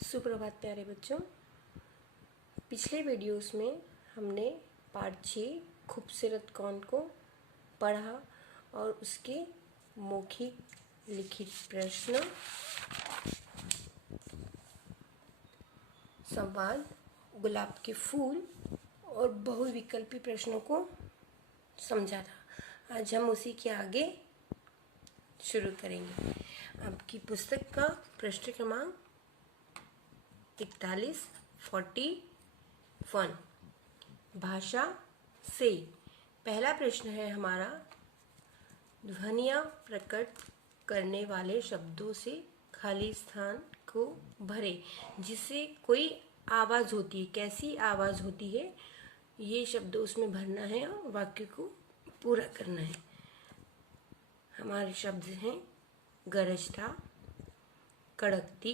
सुप्रभात प्यारे बच्चों। पिछले वीडियोस में हमने पार्ट 6 खूबसूरत कौन को पढ़ा और उसके मौखिक लिखित प्रश्न, संवाद, गुलाब के फूल और बहुविकल्पी प्रश्नों को समझा था। आज हम उसी के आगे शुरू करेंगे। आपकी पुस्तक का पृष्ठ क्रमांक 41 भाषा से पहला प्रश्न है हमारा, ध्वनियाँ प्रकट करने वाले शब्दों से खाली स्थान को भरे जिससे कोई आवाज़ होती है। कैसी आवाज़ होती है ये शब्द उसमें भरना है और वाक्य को पूरा करना है। हमारे शब्द हैं गरजता, कड़कती,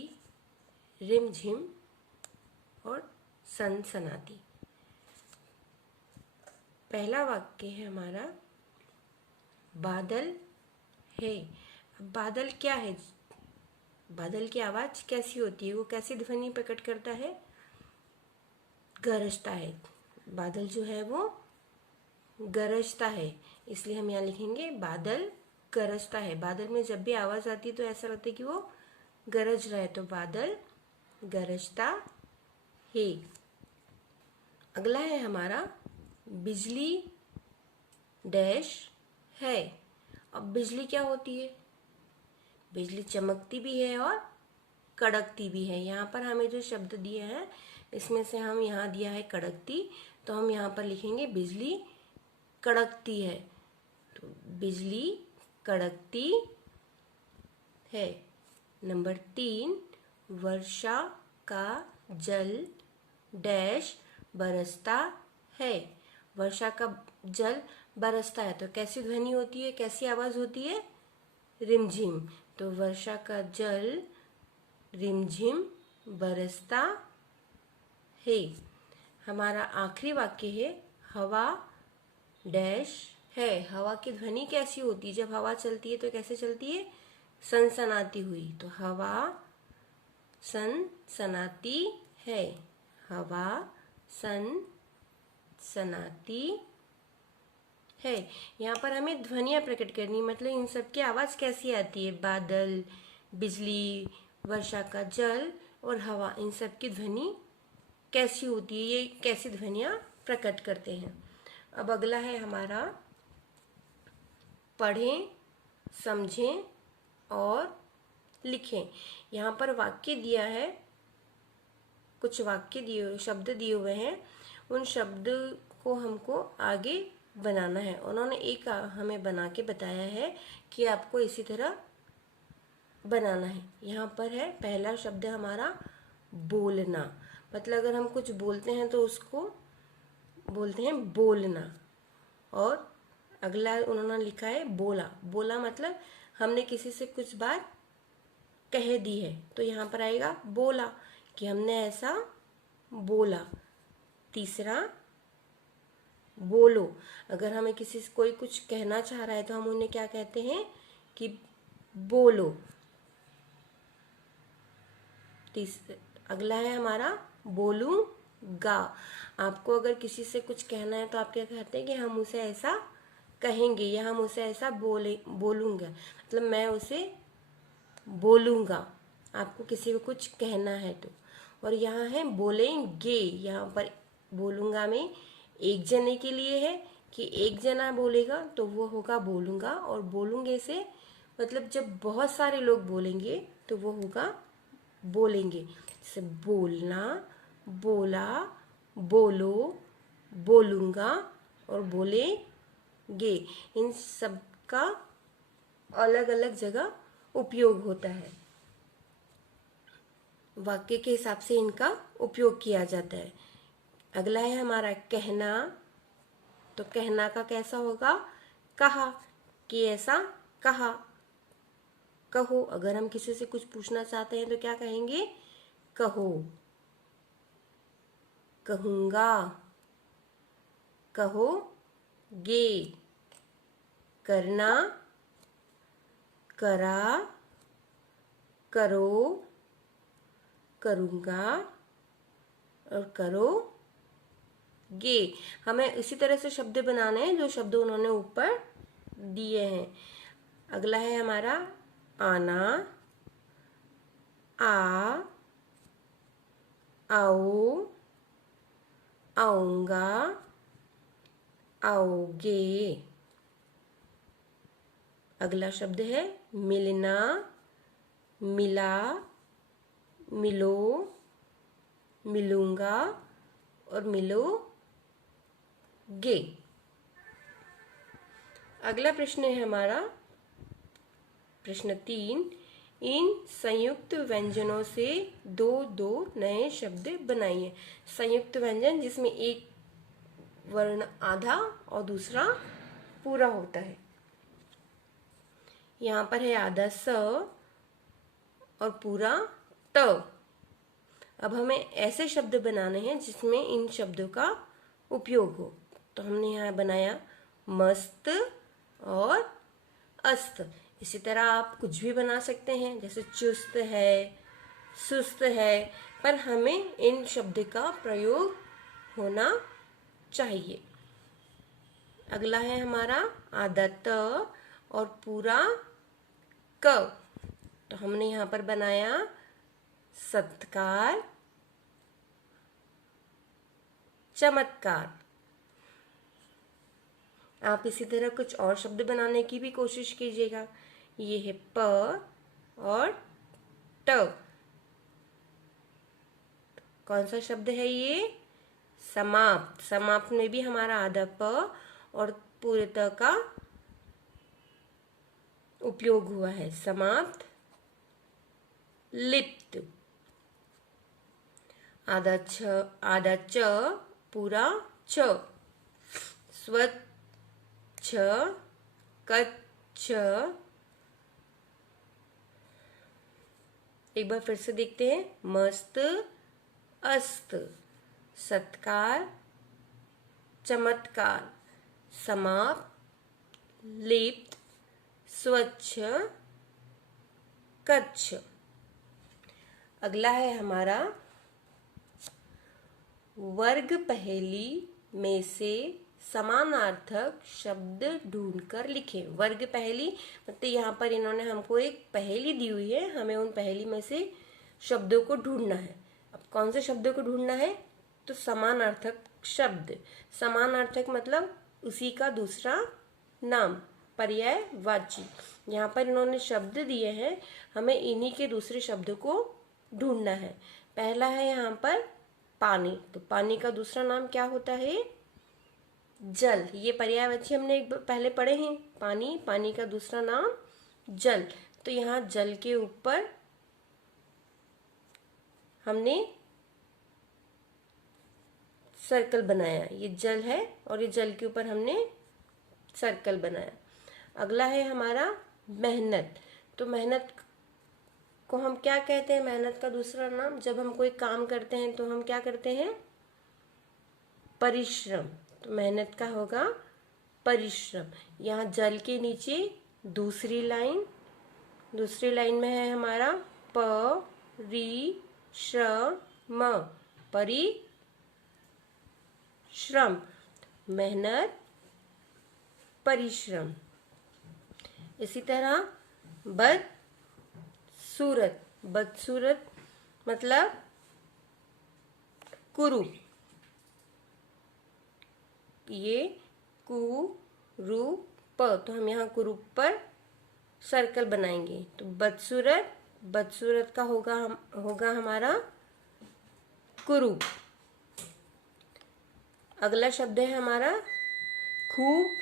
रिमझिम और सनसनाती। पहला वाक्य है हमारा, बादल है। अब बादल क्या है? बादल की आवाज़ कैसी होती है? वो कैसी ध्वनि प्रकट करता है? गरजता है। बादल जो है वो गरजता है, इसलिए हम यहाँ लिखेंगे बादल गरजता है। बादल में जब भी आवाज़ आती है तो ऐसा लगता है कि वो गरज रहा है, तो बादल गरजता है। अगला है हमारा, बिजली डैश है। अब बिजली क्या होती है? बिजली चमकती भी है और कड़कती भी है। यहाँ पर हमें जो शब्द दिए हैं इसमें से हम यहाँ दिया है कड़कती, तो हम यहाँ पर लिखेंगे बिजली कड़कती है। तो बिजली कड़कती है। नंबर 3, वर्षा का जल डैश बरसता है। वर्षा का जल बरसता है तो कैसी ध्वनि होती है, कैसी आवाज़ होती है? रिमझिम। तो वर्षा का जल रिमझिम बरसता है। हमारा आखिरी वाक्य है, हवा डैश है। हवा की ध्वनि कैसी होती है? जब हवा चलती है तो कैसे चलती है? सनसनाती हुई। तो हवा सनसनाती है। हवा सनसनाती है। यहाँ पर हमें ध्वनियाँ प्रकट करनी, मतलब इन सब की आवाज़ कैसी आती है? बादल, बिजली, वर्षा का जल और हवा, इन सब की ध्वनि कैसी होती है? ये कैसी ध्वनियाँ प्रकट करते हैं। अब अगला है हमारा, पढ़ें, समझें और लिखें। यहाँ पर वाक्य दिया है, कुछ वाक्य दिए हुए, शब्द दिए हुए हैं। उन शब्द को हमको आगे बनाना है। उन्होंने एक हमें बना के बताया है कि आपको इसी तरह बनाना है। यहाँ पर है पहला शब्द हमारा, बोलना। मतलब अगर हम कुछ बोलते हैं तो उसको बोलते हैं बोलना। और अगला उन्होंने लिखा है बोला। बोला मतलब हमने किसी से कुछ बात कह दी है, तो यहाँ पर आएगा बोला, कि हमने ऐसा बोला। तीसरा, बोलो। अगर हमें किसी से कोई कुछ कहना चाह रहा है तो हम उन्हें क्या कहते हैं? कि बोलो। अगला है हमारा, बोलूँगा। आपको अगर किसी से कुछ कहना है तो आप क्या कहते हैं? कि हम उसे ऐसा कहेंगे या हम उसे ऐसा बोलूँगा। मतलब मैं उसे बोलूँगा, आपको किसी को कुछ कहना है तो। और यहाँ है बोलेंगे। यहाँ पर बोलूँगा में एक जने के लिए है, कि एक जना बोलेगा तो वो होगा बोलूँगा, और बोलूँगे से मतलब जब बहुत सारे लोग बोलेंगे तो वो होगा बोलेंगे। जैसे बोलना, बोला, बोलो, बोलूँगा और बोलेंगे, इन सब का अलग अलग जगह उपयोग होता है। वाक्य के हिसाब से इनका उपयोग किया जाता है। अगला है हमारा, कहना। तो कहना का कैसा होगा? कहा, कि ऐसा कहा, कहो। अगर हम किसी से कुछ पूछना चाहते हैं तो क्या कहेंगे? कहो। कहूँगा, कहोगे। करना, करा, करो, करूँगा और करोगे। हमें इसी तरह से शब्द बनाने हैं जो शब्द उन्होंने ऊपर दिए हैं। अगला है हमारा आना, आ, आओ, आऊँगा, आओगे। अगला शब्द है मिलना, मिला, मिलो, मिलूंगा और मिलोगे। अगला प्रश्न है हमारा प्रश्न 3। इन संयुक्त व्यंजनों से दो दो नए शब्द बनाइए। संयुक्त व्यंजन जिसमें एक वर्ण आधा और दूसरा पूरा होता है। यहाँ पर है आधा स और पूरा त। अब हमें ऐसे शब्द बनाने हैं जिसमें इन शब्दों का उपयोग हो। तो हमने यहाँ बनाया मस्त और अस्त। इसी तरह आप कुछ भी बना सकते हैं, जैसे चुस्त है, सुस्त है, पर हमें इन शब्द का प्रयोग होना चाहिए। अगला है हमारा आधा त और पूरा क। तो हमने यहाँ पर बनाया सत्कार, चमत्कार। आप इसी तरह कुछ और शब्द बनाने की भी कोशिश कीजिएगा। ये है प और ट। कौन सा शब्द है ये? समाप्त। समाप्त में भी हमारा आधा प और पूरे त का उपयोग हुआ है। समाप्त, लिप्त। आधा च पूरा छ। स्वच्छ, कच्छ। एक बार फिर से देखते हैं। मस्त, अस्त, सत्कार, चमत्कार, समाप्त, लिप्त, स्वच्छ, कच्छ। अगला है हमारा वर्ग पहेली में से समानार्थक शब्द ढूंढकर लिखें। वर्ग पहेली मतलब यहाँ पर इन्होंने हमको एक पहेली दी हुई है, हमें उन पहेली में से शब्दों को ढूंढना है। अब कौन से शब्दों को ढूंढना है? तो समानार्थक शब्द। समानार्थक मतलब उसी का दूसरा नाम, पर्यायवाची। यहाँ पर इन्होंने शब्द दिए हैं, हमें इन्हीं के दूसरे शब्द को ढूंढना है। पहला है यहाँ पर पानी। तो पानी का दूसरा नाम क्या होता है? जल। ये पर्यायवाची हमने एक पहले पढ़े हैं। पानी, पानी का दूसरा नाम जल। तो यहाँ जल के ऊपर हमने सर्कल बनाया। ये जल है और ये जल के ऊपर हमने सर्कल बनाया। अगला है हमारा मेहनत। तो मेहनत को हम क्या कहते हैं? मेहनत का दूसरा नाम, जब हम कोई काम करते हैं तो हम क्या करते हैं? परिश्रम। तो मेहनत का होगा परिश्रम। यहाँ जल के नीचे दूसरी लाइन में है हमारा परिश्रम। परिश्रम, मेहनत, परिश्रम। इसी तरह बदसूरत। बदसूरत मतलब कुरूप। ये कुरूप। तो हम यहाँ कुरूप पर सर्कल बनाएंगे। तो बदसूरत, बदसूरत का होगा हमारा कुरूप। अगला शब्द है हमारा खूबसूरत।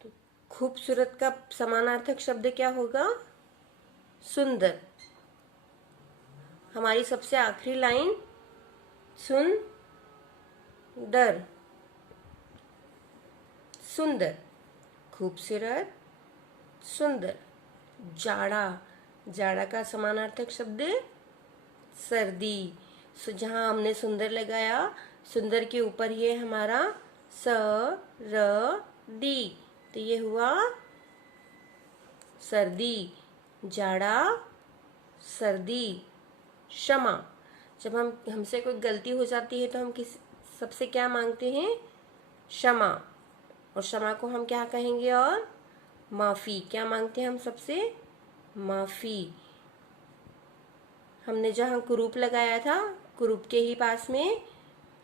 तो खूबसूरत का समानार्थक शब्द क्या होगा? सुंदर। हमारी सबसे आखिरी लाइन सुंदर। सुंदर, खूबसूरत, सुंदर। जाड़ा। जाड़ा का समानार्थक शब्द सर्दी। जहाँ हमने सुंदर लगाया, सुंदर के ऊपर ये हमारा स र दी। तो ये हुआ सर्दी, जाड़ा, सर्दी, क्षमा। जब हमसे कोई गलती हो जाती है तो हम सबसे क्या मांगते हैं? क्षमा। और क्षमा को हम क्या कहेंगे? और माफी। क्या मांगते हैं हम सबसे? माफी। हमने जहाँ कुरूप लगाया था, कुरूप के ही पास में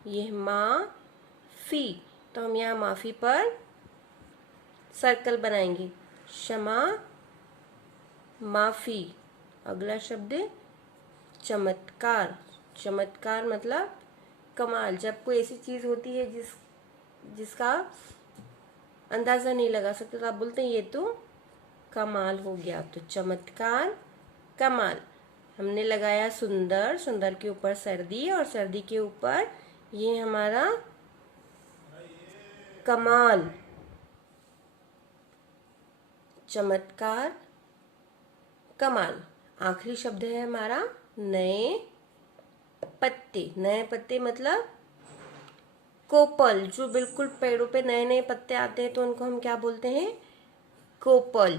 ये माफी, तो हम यहाँ माफी पर सर्कल बनाएंगे। क्षमा, माफी। अगला शब्द चमत्कार। चमत्कार मतलब कमाल। जब कोई ऐसी चीज होती है जिसका अंदाजा नहीं लगा सकते तो आप बोलते हैं ये तो कमाल हो गया। तो चमत्कार, कमाल। हमने लगाया सुंदर, सुंदर के ऊपर सर्दी और सर्दी के ऊपर ये हमारा कमाल। चमत्कार, कमाल। आखिरी शब्द है हमारा नए पत्ते। नए पत्ते मतलब कोपल। जो बिल्कुल पेड़ों पे नए नए पत्ते आते हैं तो उनको हम क्या बोलते हैं? कोपल।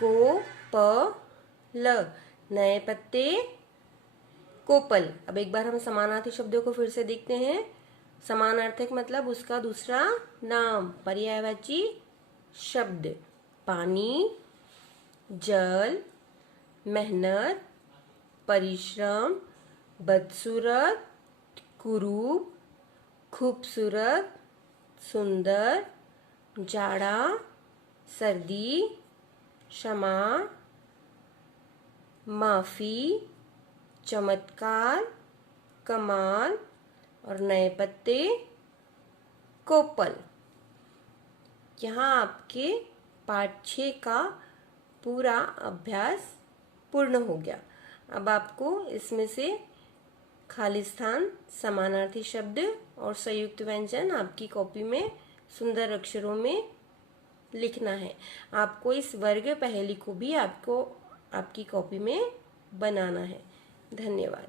कोपल, नए पत्ते, कोपल। अब एक बार हम समानार्थी शब्दों को फिर से देखते हैं। समानार्थक मतलब उसका दूसरा नाम। पर्यायवाची शब्द पानी, जल, मेहनत, परिश्रम, बदसूरत, कुरूप, खूबसूरत, सुंदर, जाड़ा, सर्दी, क्षमा, माफी, चमत्कार, कमाल और नए पत्ते, कोपल। यहाँ आपके पाठ 6 का पूरा अभ्यास पूर्ण हो गया। अब आपको इसमें से खाली स्थान, समानार्थी शब्द और संयुक्त व्यंजन आपकी कॉपी में सुंदर अक्षरों में लिखना है। आपको इस वर्ग पहेली को भी आपको आपकी कॉपी में बनाना है। धन्यवाद।